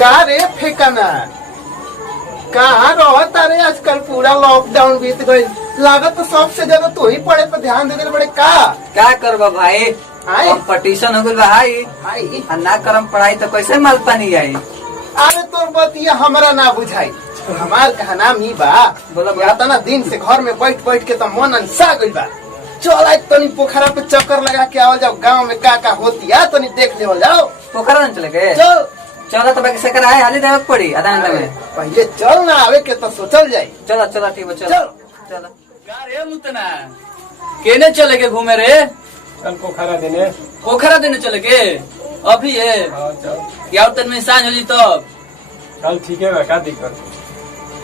का रे फेंकना कहाँ रहो तारे आजकल पूरा लॉकडाउन बीत गई लागत तो सबसे ज्यादा तू ही पढ़े पे ध्यान देने बड़े का क्या करबा भाई कंपटीशन हो गई भाई भाई ना करम पढ़ाई तो कैसे माल पानी आई। अरे तोर बतिया हमरा ना बुझाई हमार कहना ही बा बोला तना दिन से घर में बैठ बैठ के तो मन अनसा गई बा चल आज तनी पोखरा पे चक्कर लगा के आओ जाओ गांव में का होती है तनी देख ले जाओ पोखरा न चले गए चल चलो तो बाकी सकर आए हाली देवक पड़ी आधा घंटा में पहले चल ना आवे के तो सोचल जाई चलो चलो ठीक है चलो चल चलो का रे मुतना केने चले के घूमे रे कल पोखरा देने चले के अभी है क्या तन में सांझ होली तब कल ठीक है क्या दिक्कत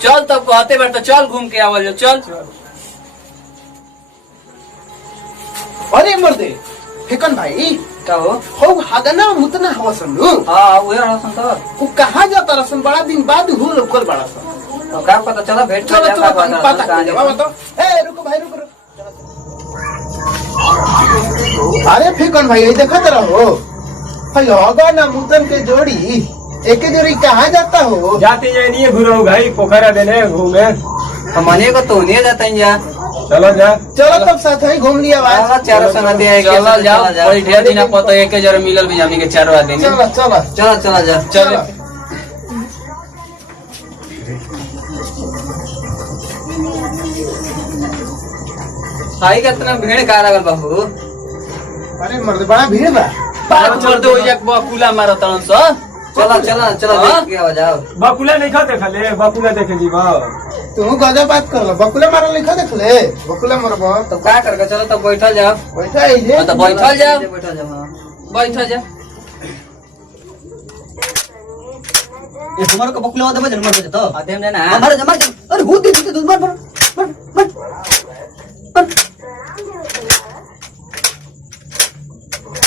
चल तब कहते बार तो चल घूम के आवल चल अरे मर्दे फेकन भाई क्या हो हगना मुतना हवा सुनू हाँ वही रहा तो वो कहाँ जाता रसन बड़ा दिन बाद हूँ लोकल बड़ा सन तो क्या पता चलो भेंट चलो चलो पता कर जाओ बताओ ए रुको भाई रुको अरे फेकन भाई देखा तो रहो भाई हगना मुतन के जोड़ी एक जोड़ी कहाँ जाता हो जाते जाए नहीं घुरो भाई पोखरा देने घूमे हमने को तो नहीं जाता है चलो जा चलो तब साथ ही घूम लिया बात चारों संग दिया चल जाओ बड़ी ढेर दिन पता एक जरा मिलल भी जामी के 4 आदमी चलो चलो चलो चलो जा चल भाई कितना भीड़ का लगल बाबू अरे मर्द बड़ा भीड़ बा बात कर दो एक बकुला मारत स चलो चलो चलो देख के आ जाओ बकुला नहीं खाते खाले बकुला देखे जी तू गजा बात कर लो बकुला मारा लिखा देख ले बकुला मरबो तो क्या करके चलो तो बैठल जाओ बैठा है ये तो बैठल जा बैठल जाओ बैठ जा ये हमारे को बकुला दे बजन मर तो आधे में ना हमारे जमा अरे हो दे दूध मर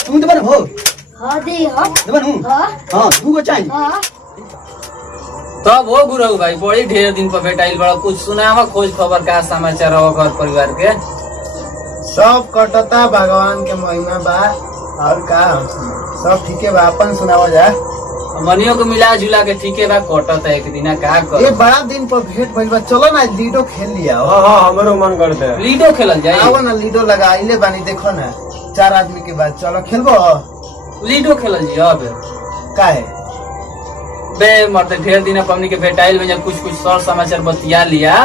तुम तो बन हो हाँ दे हाँ दबन हूं हां तू को चाहिए हाँ तब हो गुरु भाई बड़ी ढेर दिन पर भेटाइल बड़ा कुछ सुनावा खोज खबर का समाचार हो घर परिवार के सब कटता भगवान के महिमा बा और का सब ठीक है बा अपन सुनावा जा मनियो को मिला जुला के ठीक है बा कटत है एक दिन का कर ये बड़ा दिन पर भेंट भइल बा चलो ना लीडो खेल लिया हाँ हाँ हमारो मन करते है लीडो खेलल जाए आओ ना लीडो लगाइले बानी देखो ना 4 आदमी के बाद चलो खेलबो लीडो खेलल जी अब काहे बे मरते ढेर दिन पर हमनी के भेटाइल में कुछ कुछ सर समाचार बतिया लिया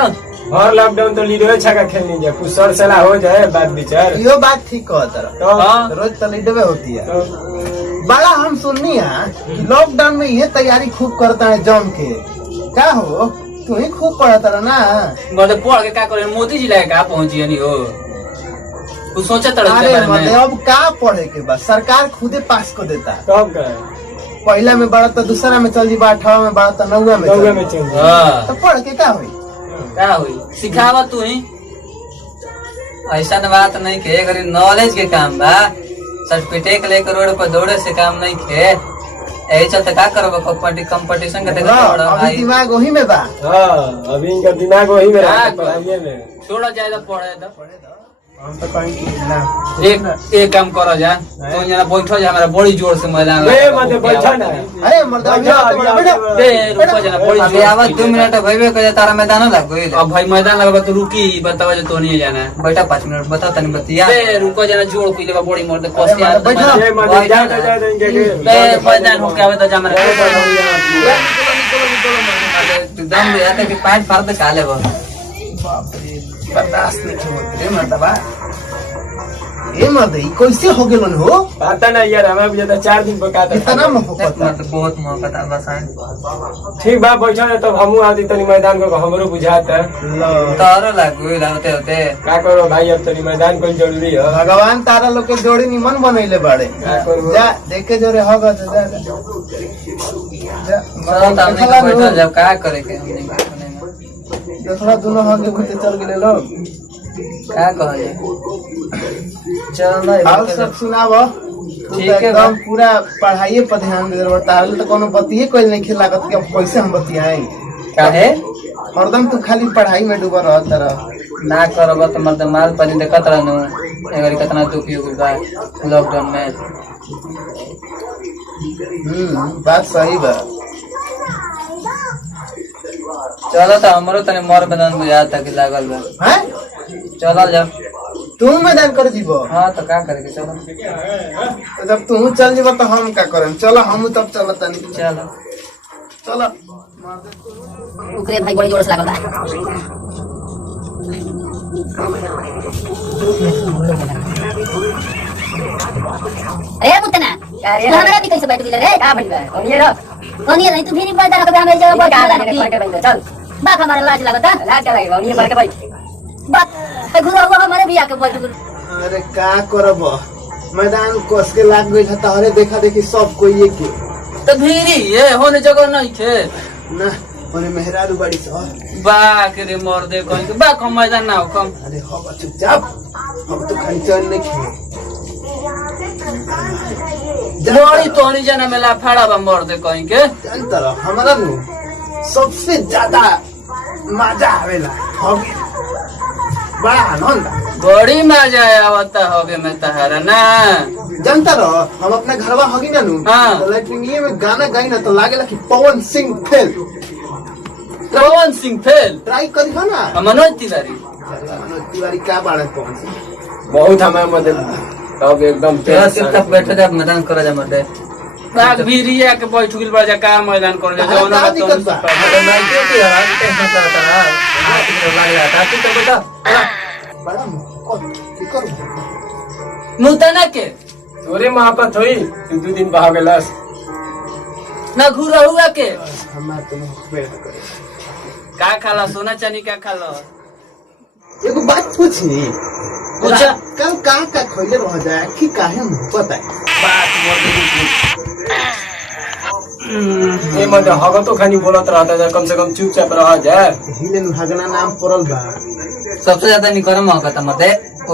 और लॉकडाउन तो लीडो छका खेलनी जाए कुछ सर सलाह हो जाए बात विचार यो बात ठीक कहत रहा तो हाँ रोज तो लीडो में होती है तो बड़ा हम सुननी है लॉकडाउन में ये तैयारी खूब करता है जम के क्या हो तू ही खूब पढ़ता रहा ना मरते पढ़ के का करे मोदी जी लाए का पहुंची नहीं हो कुछ सोचा तड़क अरे बारे मतलब में अब का पढ़े के बाद सरकार खुदे पास को देता है कब का पहला में बड़ा तो दूसरा में चल जी 8वां में बड़ा तो 9वां में नौवे चल में जी। चल हां तो पढ़ के क्या हुई का हुई सिखावा तू ही ऐसा बात नहीं के अगर नॉलेज के काम बा सर्टिफिकेट लेकर रोड पर दौड़े से काम नहीं खे यही चलते का करो कंपटीशन का देखा हाँ, बड़ा अभी भाई दिमाग वही में बा हाँ अभी इनका दिमाग वही में रहा हाँ, पढ़ाइए में छोड़ा जाए तो पढ़े तो हम तो कहीं की ना एक काम करो जा तो जना बैठो जा हमारा बड़ी जोर से मैदान बे मत बैठा ना अरे मर्द अभी बैठो, आओ तो अभी बैठो, आओ, बे बैठो। रुको जना बड़ी अभी जोर आवाज 2 मिनट भइबे करे तारा मैदान लग गइल अब भाई मैदान लगबा तो रुकी बतावा जो तो नहीं जाना बैठा 5 मिनट बता तनी बतिया बे रुको जना जोड़ पीले बा बड़ी मर्द कस के अरे बैठो। ये मत जा इनके बे मैदान हो के आवे तो जा हमारा एकदम याते कि पैंट फाड़ दे काले बा बाप रे बर्दाश्त नहीं होत रे मर्दबा ए मर्द ई कैसे हो गेलन हो पता ना यार हमें भी ज्यादा 4 दिन पका था इतना मोहब्बत मतलब बहुत मौका था बस ठीक बा बैठा है तब हमू आती तनी मैदान को हमरो बुझाता लो तारो लग गइल होते होते का करो भाई अब तनी मैदान को जरूरी है भगवान तारा लोग के जोड़ी निमन बनैले बाड़े का करो जा देखे जोरे होगा तो जा जा चलो तो हमने को बैठल जब का करे के हमने दूसरा दोनों होके घुते चल गेले लोग का कहले चलो और सब सुनाव तू ठीक तो है एकदम पूरा पढ़ाई पर ध्यान दे रहा तारल तो कोनो बतिये कोई नहीं खिलागत कि अब कैसे हम बतियाए काहे हरदम तू खाली पढ़ाई में डूबा रहत रह ना करब तो मतलब माल पानी देखत रहनु अगर कितना दुखी हो गइल बा लॉकडाउन में बात सही बा चलो तो हमरो तने मोर मैदान में जाता कि लागल बा। हैं चलो जब तू मैदान कर जीबो हाँ तो का करेंगे चलो तो जब तू चल जीबो तो हम का करम चलो हम तब चलत तनी चलो चलो उकरे भाई बड़ी जोर से लागल बा। अरे मुतना अरे हमरा भी कैसे बैठ गेल रे का भइल बा ओनिए रो ओनिए नहीं तू फिर बैठ रख हमें जगह बैठ चल बात हमारा लाज लागता लाज लगे ओनिए बैठ के बैठ बात घुरा हुआ हमारे भी आके बैठ गेल। अरे का करब मैदान कोस के लाग गई था अरे देखा देखी सब कोई ये के तो भीरी ये होने जगह नहीं थे ना ओने मेहरारू बड़ी सो बा के रे मोर दे कहीं के बा कम मैदान ना हो कम अरे हो चुपचाप हम तो खाली चल नहीं खे बड़ी तोहनी जना मेला फाड़ा बा मोर दे कहीं के जानता रहो हमारा नु सबसे ज्यादा मजा आवेला हॉकी बड़ा आनंद बड़ी मजा आवता होगे मैं तहारा ना जानता रहो हम अपने घरवा होगी ना नु हाँ। तो लैट्रिनिये में गाना गाई ना तो लागेला कि Pawan Singh fail Pawan Singh fail try करी हो ना मनोज तिवारी मनोज तिवारी का बाड़े पवन सिंह बहुत हमारे मदद अब एकदम चलो चुपचाप बैठे जा मैदान करा जा मते बाग भीरिया के बैठ गेल बा जा का मैदान कर ले जौन का दिक्कत बा? मैं क्यों की यार टेंशन करता रहा लग रहा था तू तो बता बड़ा की करू मुतना के तोरे महापत हुई तू 2 दिन बहा गेलस ना घुरा हुआ के हमार तुम वेट करे का खाला सोना चांदी का खाला एगो बात पूछी पूछा। कल का खोले रह जाए कि काहे मुंह पता है बात मोर दे ये मत हग तो खानी बोलत रहता है कम से कम चुपचाप रह जाए हिले भागना नाम पड़ल बा सबसे ज्यादा निकर मौका था मते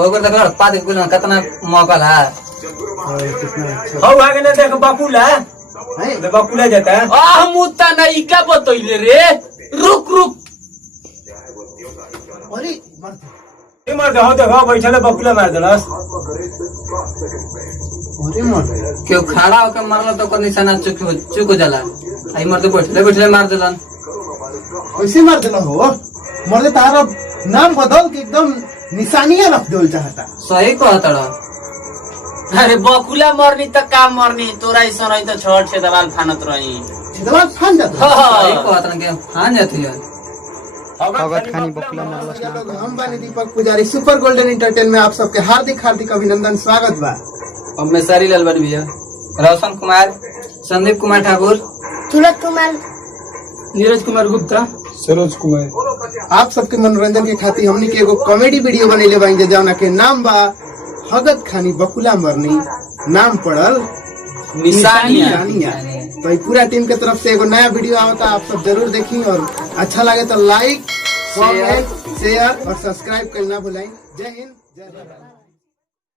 ओकर तक पाद गुल कितना मौका ला ओए कितना अच्छा हो आगे ना देख बापूला है तो बापूला जाता है आह मुता नहीं का बतइले रे रुक रुक अरे मर दे। ये मार दे हो देखो बैठले बापूला मार देलस अरे मर दे। क्यों खड़ा होकर मारला तो ओकर निशाना चुक जाला आई मर तो बैठले बैठले मार देलन कैसे मार देला हो मर दे तारा नाम बदल के एकदम निशानियां रख देल चाहता सही कहता रहा अरे बकुला मरनी त का मरनी तोरा ऐसा रही त छठ से दवाल फानत रही दिमाग फान जाता सही कहता रहा कि हाँ जाती है हम बानी दीपक पुजारी सुपर गोल्डन एंटरटेनमेंट में आप सबके हार्दिक हार्दिक अभिनंदन स्वागत बा अब मैं सारी लाल बन भैया रोशन कुमार संदीप कुमार ठाकुर सूरज कुमार नीरज कुमार गुप्ता सरोज कुमार आप सबके मनोरंजन के खातिर हमनी के एगो कॉमेडी वीडियो बनेले बानी जौना के नाम बा हगत खानी बकुला मरनी नाम पड़ल निशानियां। तो ये पूरा टीम के तरफ से एगो नया वीडियो आवता आप सब जरूर देखी और अच्छा लगे तो लाइक कमेंट शेयर और सब्सक्राइब करना भुलाएं। जय हिंद जय भारत।